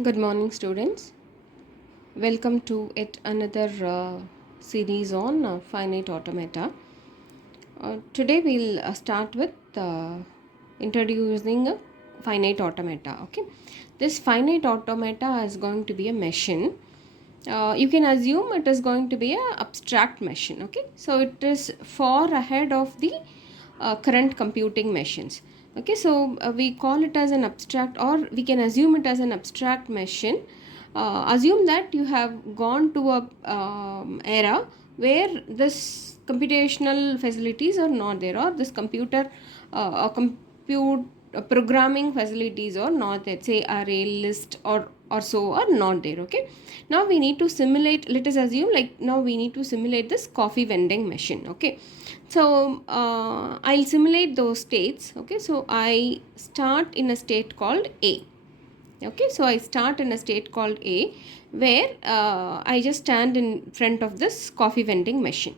Good morning, students. Welcome to yet another series on finite automata. Today we'll start with introducing a finite automata. Okay, this finite automata is going to be a machine. You can assume it is going to be a abstract machine. Okay, so it is far ahead of the current computing machines. Okay, so we call it as an abstract, or we can assume it as an abstract machine. Assume that you have gone to a era where this computational facilities are not there, or this computer or compute programming facilities are not there, say array list or so are not there. Okay, now we need to simulate, let us assume, like now we need to simulate this coffee vending machine. Okay, so I'll simulate those states. Okay, so I start in a state called A. Okay, so I start in a state called A, where I just stand in front of this coffee vending machine.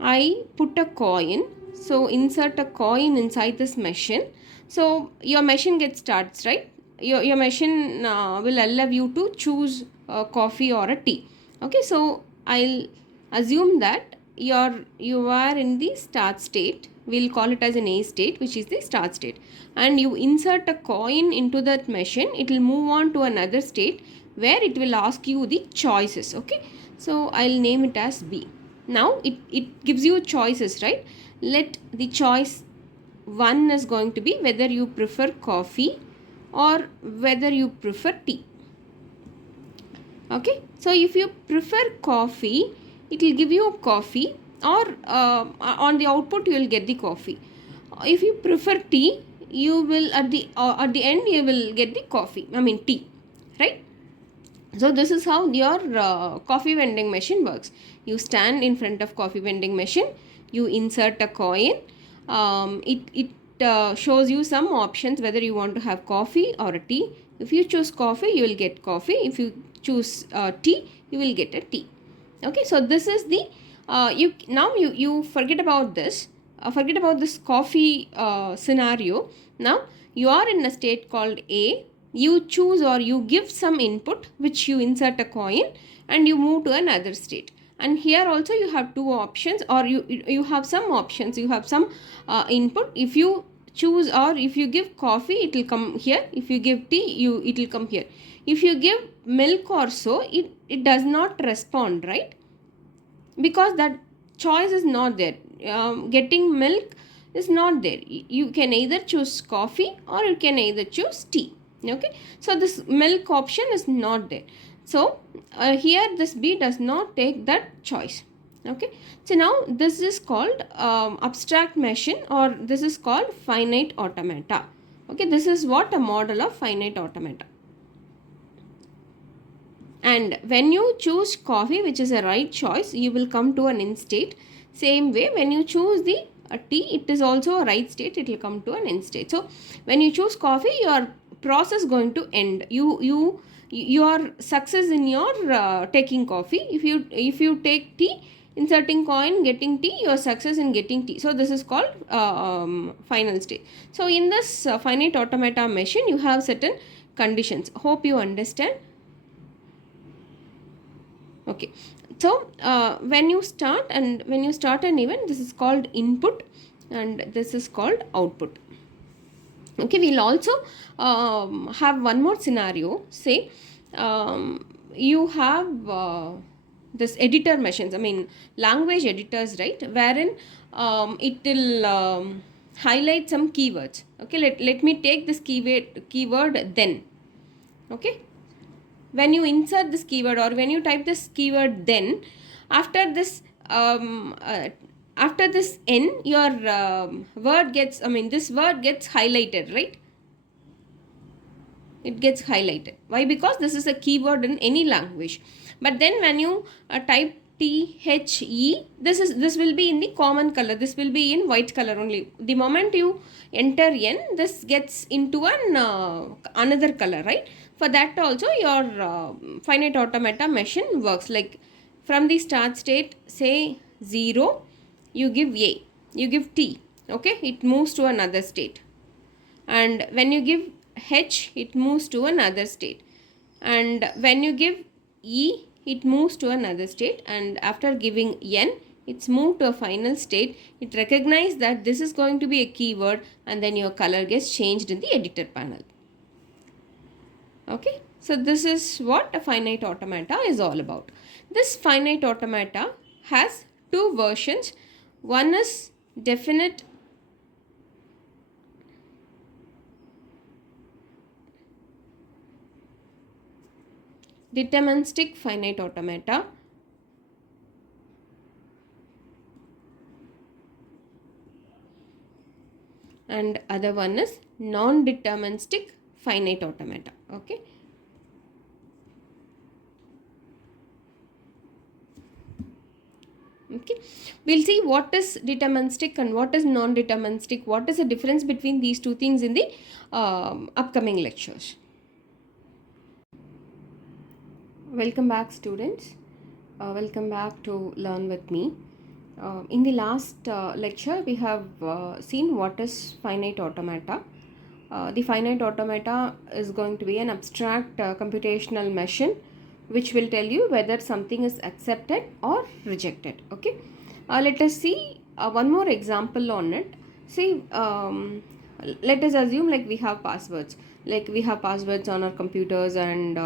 I put a coin, so insert a coin inside this machine. So your machine gets starts, right? Your machine will allow you to choose a coffee or a tea. Okay, so I'll assume that you are in the start state. We'll call it as an A state, which is the start state, and you insert a coin into that machine. It will move on to another state where it will ask you the choices. Okay, so I'll name it as B. Now it gives you choices, right? Let the choice 1 is going to be whether you prefer coffee or whether you prefer tea. Okay, so if you prefer coffee, it will give you a coffee, or on the output you will get the coffee. If you prefer tea, you will at the end you will get the coffee, I mean tea, right? So this is how your coffee vending machine works. You stand in front of coffee vending machine, you insert a coin. It shows you some options whether you want to have coffee or a tea. If you choose coffee, you will get coffee. If you choose tea, you will get a tea. Okay, so this is the you forget about this. Forget about this coffee scenario. Now you are in a state called A. You choose or you give some input, which you insert a coin, and you move to another state. And here also you have two options, or you have some options. You have some input. If you choose, or if you give coffee, it will come here. If you give tea, it will come here. If you give milk or so, it does not respond, right? Because that choice is not there. Getting milk is not there. You can either choose coffee or you can either choose tea. Okay, so this milk option is not there. So here this B does not take that choice. Okay, so now this is called abstract machine, or this is called finite automata. Okay, this is what a model of finite automata. And when you choose coffee, which is a right choice, you will come to an end state. Same way, when you choose the tea, it is also a right state, it will come to an end state. So when you choose coffee, your process going to end. Your success in your taking coffee. If you take tea, inserting coin, getting tea, your success in getting tea. So this is called final state. So in this finite automata machine, you have certain conditions. Hope you understand. Okay, so when you start an event, this is called input and this is called output. Okay, we'll also have one more scenario. Say you have this editor machines, I mean language editors, right, wherein it will highlight some keywords. Okay, let me take this keyword then. Okay, when you insert this keyword or when you type this keyword then, after this after this n, your word gets, I mean this word gets highlighted, right? It gets highlighted. Why? Because this is a keyword in any language. But then when you type THE, this will be in the common color, this will be in white color only. The moment you enter n, this gets into an another color, right? For that also your finite automata machine works. Like from the start state, say 0, you give A, you give T. Okay, it moves to another state. And when you give H, it moves to another state. and when you give E, it moves to another state, and after giving N, it's moved to a final state. It recognizes that this is going to be a keyword, and then your color gets changed in the editor panel. Okay, so this is what a finite automata is all about. This finite automata has two versions. One is definite deterministic finite automata, and other one is non-deterministic finite automata. Okay, we'll see what is deterministic and what is non-deterministic, what is the difference between these two things in the upcoming lectures. Welcome back, students. Welcome back to Learn with me. In the last lecture, we have seen what is finite automata. The finite automata is going to be an abstract computational machine which will tell you whether something is accepted or rejected. Okay, let us see one more example on it. See, let us assume like we have passwords, on our computers and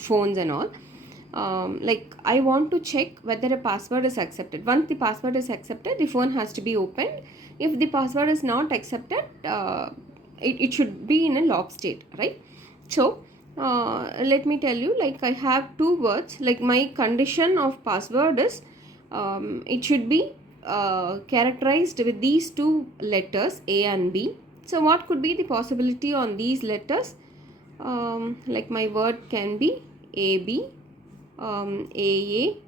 phones and all. Like I want to check whether a password is accepted. Once the password is accepted, the phone has to be opened. If the password is not accepted, it should be in a lock state, right? So let me tell you, like I have two words, like my condition of password is it should be characterized with these two letters A and B. So what could be the possibility on these letters? Like my word can be AB, AA,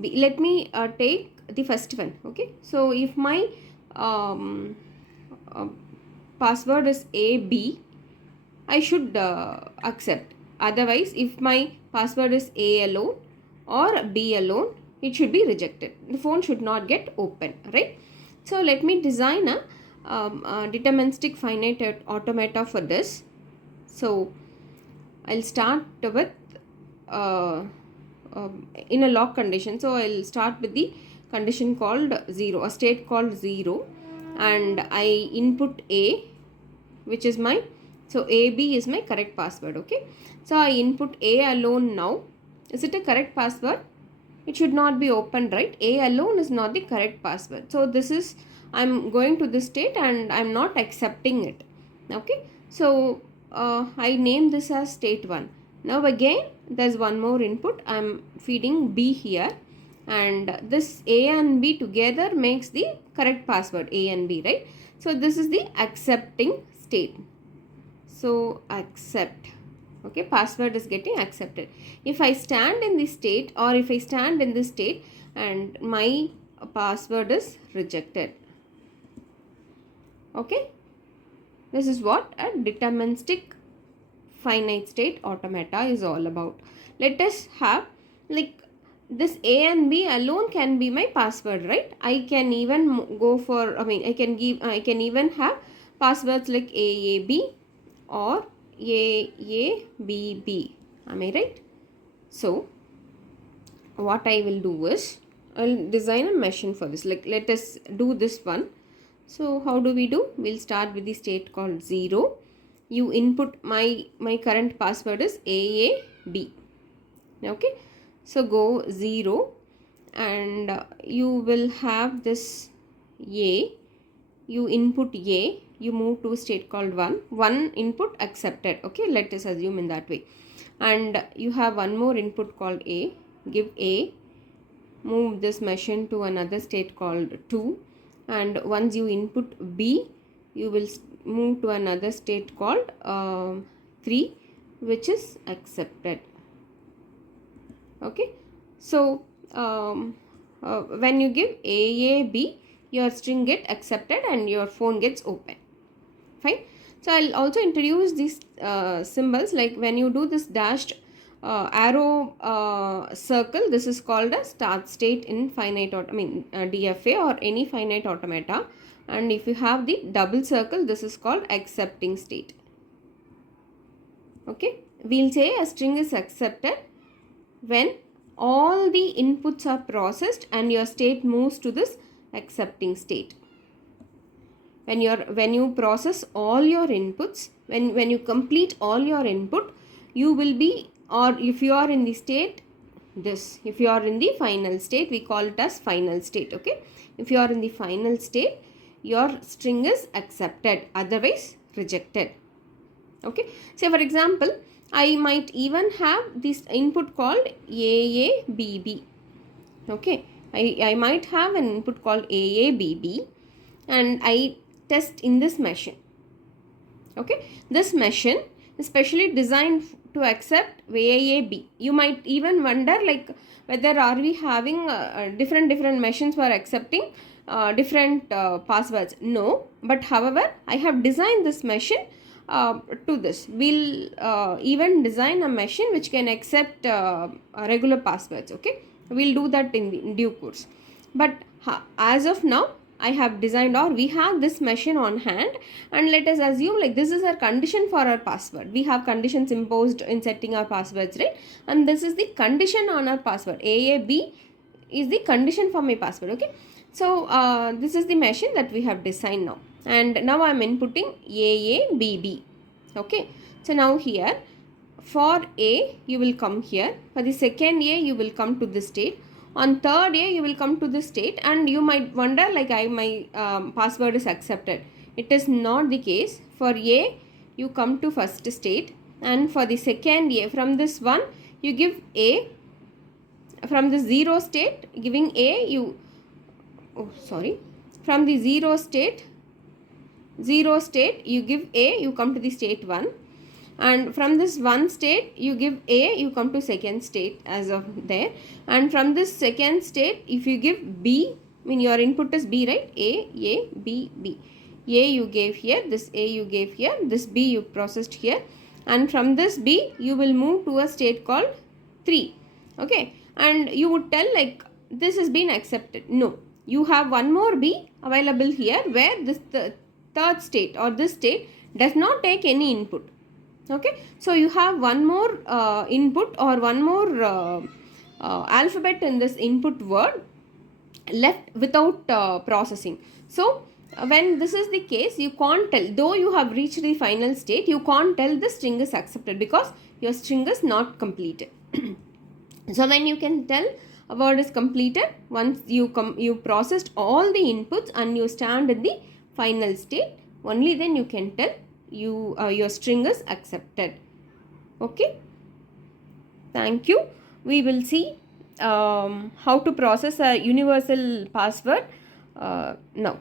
B. Let me take the first one. Okay, so if my um, uh, password is AB, I should accept. Otherwise, if my password is A alone or B alone, it should be rejected. The phone should not get open, right? So let me design a deterministic finite automata for this. So I'll start with in a lock condition. So I'll start with the condition called 0, a state called 0, and I input A, which is my, so AB is my correct password. Okay, so I input A alone now. Is it a correct password? It should not be opened, right? A alone is not the correct password. So this is, I'm going to this state and I'm not accepting it. Okay, so I name this as state 1. Now again there's one more input. I'm feeding B here, and this A and B together makes the correct password, A and B, right? So this is the accepting state. So accept. Okay, password is getting accepted. If I stand in this state, or if I stand in this state and my password is rejected. Okay, this is what a deterministic finite state automata is all about. Let us have, like, this A and B alone can be my password, right? I can even go for, I can even have passwords like AAB or AABB. Am I right? So what I will do is, I'll design a machine for this. Like, let us do this one. So how do we do? We'll start with the state called 0. You input my current password is AAB. Okay, so go 0, and you will have this A. You input A, you move to a state called 1 input accepted. Okay, let us assume in that way. And you have one more input called A. Give A, move this machine to another state called 2, and once you input B, you will move to another state called 3, which is accepted. Okay, so when you give AAB, your string get accepted and your phone gets open. Fine. So I'll also introduce these symbols, like when you do this dashed arrow circle, this is called a start state in finite DFA or any finite automata, and if you have the double circle, this is called accepting state. Okay, we'll say a string is accepted when all the inputs are processed and your state moves to this accepting state. When you process all your inputs, when you complete all your input, you will be, or if you are in the state this, if you are in the final state, we call it as final state. Okay, if you are in the final state, your string is accepted, otherwise rejected. Okay, say for example, I might even have this input called AABB. Okay, I might have an input called AABB and I test in this machine. Okay, this machine is specially designed to accept AAB. You might even wonder like whether are we having different machines for accepting different passwords. No, but however I have designed this machine to this. We'll even design a machine which can accept regular passwords. Okay, we'll do that in due course. But as of now, I have designed, or we have this machine on hand, and let us assume like this is our condition for our password. We have conditions imposed in setting our passwords, right? And this is the condition on our password. AAB is the condition for my password. Okay, so this is the machine that we have designed now, and now I am inputting AABB. Okay, so now here for A you will come here, for the second A you will come to this state, on third A you will come to this state, and you might wonder like my password is accepted. It is not the case. For A you come to first state, and for the second A, from this one you give A, from the 0 state giving A you, from the 0 state you give A, you come to the state 1, and from this one state you give A, you come to second state as of there, and from this second state if you give B, I mean your input is B, right? A, B, B. A you gave here, this A you gave here, this B you processed here, and from this B you will move to a state called 3. Okay, and you would tell like this has been accepted. No, you have one more B available here where this third state or this state does not take any input. Okay, so you have one more input or one more alphabet in this input word left without processing. So when this is the case, you can't tell, though you have reached the final state, you can't tell the string is accepted because your string is not completed. So when you can tell a word is completed, once you processed all the inputs and you stand in the final state, only then you can tell your string is accepted. Okay, thank you. We will see how to process a universal password now.